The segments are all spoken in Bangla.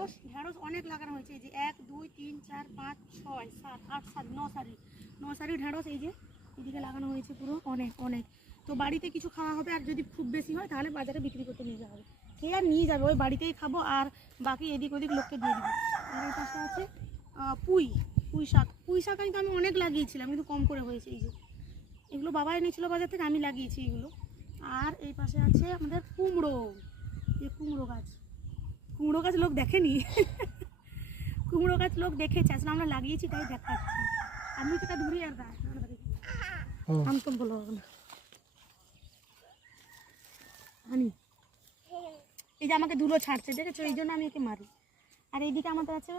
ঢেঁড়স ঢেঁড়স অনেক লাগানো হয়েছে। এই যে 1 2 3 4 5 6 7 8 সারি 9 সারি 9 সারি ঢেঁড়স এই যে এদিকে লাগানো হয়েছে পুরো অনেক অনেক। তো বাড়িতে কিছু খাওয়া হবে, আর যদি খুব বেশি হয় তাহলে বাজারে বিক্রি করতে নিয়ে যাওয়া হবে। খেয়ে আর নিয়ে যাবে, ওই বাড়িতেই খাবো আর বাকি এদিক ওদিক লোককে দিয়ে দিবো। আর এই পাশে আছে পুঁই শাক। পুঁই শাক কিন্তু আমি অনেক লাগিয়েছিলাম, কিন্তু কম করে হয়েছে। এই যে এগুলো বাবা এনেছিল বাজার থেকে, আমি লাগিয়েছি এগুলো। আর এই পাশে আছে আমাদের কুমড়ো, এই কুমড়ো গাছ লোক দেখেনি কুমড়ো গাছ লোক দেখেছে, আসলে আমরা লাগিয়েছি তাই দেখাচ্ছি। আমি তো ধরে আর আমি তো বলো না হানি, এই যে আমাকে ধুলো ছাড়ছে দেখেছো, এই জন্য আমি একে মারি। আর এইদিকে আমাদের আছে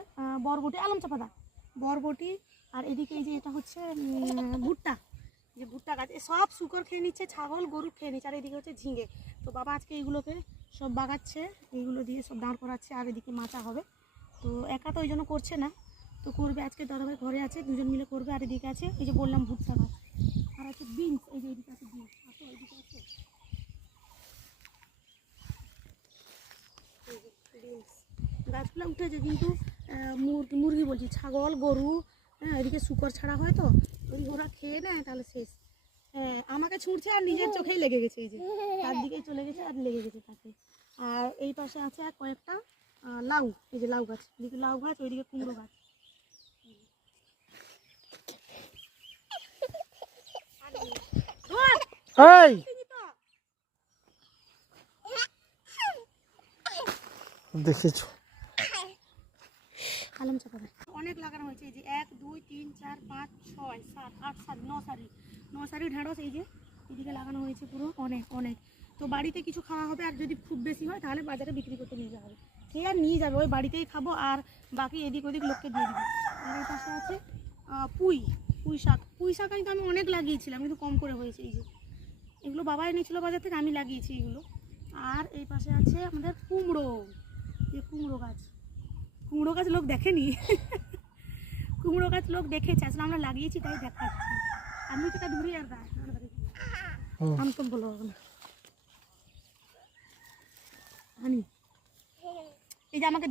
বরবটি, আলম চাপাতা বরবটি। আর এদিকে এই যে এটা হচ্ছে ভুট্টা, যে ভুট্টা গাছ সব শুকর খেয়ে নিচ্ছে, ছাগল গরু খেয়ে নিচ্ছে। আর এদিকে হচ্ছে ঝিঙে। তো বাবা আজকে এইগুলোকে সব বাগাচ্ছে, এইগুলো দিয়ে সব দাঁড় করাচ্ছে। আর এদিকে মাচা হবে, তো একা তো ওই জন্য করছে না, তো করবে আজকে। দাদাভাই ঘরে আছে, দুজন মিলে করবে। আর এদিকে আছে এই যে বললাম ভুট্টা গাছ, আর আছে বিনস, এই যে এদিকে আছে বিনস, আছে ওইদিকে আছে বিনস। গাছগুলো উঠেছে, কিন্তু মুরগি বলছি, ছাগল গরু, হ্যাঁ এদিকে শুকর ছাড়া হয়, তো যদি ওরা খেয়ে নেয় তাহলে শেষ। হ্যাঁ আমাকে ছুঁড়ছে আর নিজের চোখেই লেগে গেছে, এই যে তার দিকেই চলে গেছে আর লেগে গেছে তাকে। আর এই পাশে আছে আর কয়েকটা লাউ, এই যে লাউ গাছ, এদিকে লাউ গাছ, ওইদিকে কুমড়ো গাছ। দেখেছো আলম চাপা অনেক লাগানো হয়েছে। এই যে 1 2 3 4 5 6 7 8 সারি 9 সারি ঢেঁড়স এই যে এদিকে লাগানো হয়েছে পুরো অনেক অনেক। তো বাড়িতে কিছু খাওয়া হবে, আর যদি খুব বেশি হয় তাহলে বাজারে বিক্রি করতে নিয়ে যাওয়া হবে। খেয়ে আর নিয়ে যাবে, ওই বাড়িতেই খাবো আর বাকি এদিক ওদিক লোককে দিয়ে দিবো। আর এই পাশে আছে পুঁই শাক কিন্তু আমি অনেক লাগিয়েছিলাম, কিন্তু কম করে হয়েছে। এই যে এগুলো বাবা এনেছিল বাজার থেকে, আমি লাগিয়েছি এগুলো। আর এই পাশে আছে আমাদের কুমড়ো, এই কুমড়ো গাছ লোক দেখেনি কুমড়ো গাছ লোক দেখেছে, আসলে আমরা লাগিয়েছি তাই দেখাচ্ছি। আমি তো ধরে আর আমি তো বলো না হানি, এই যে আমাকে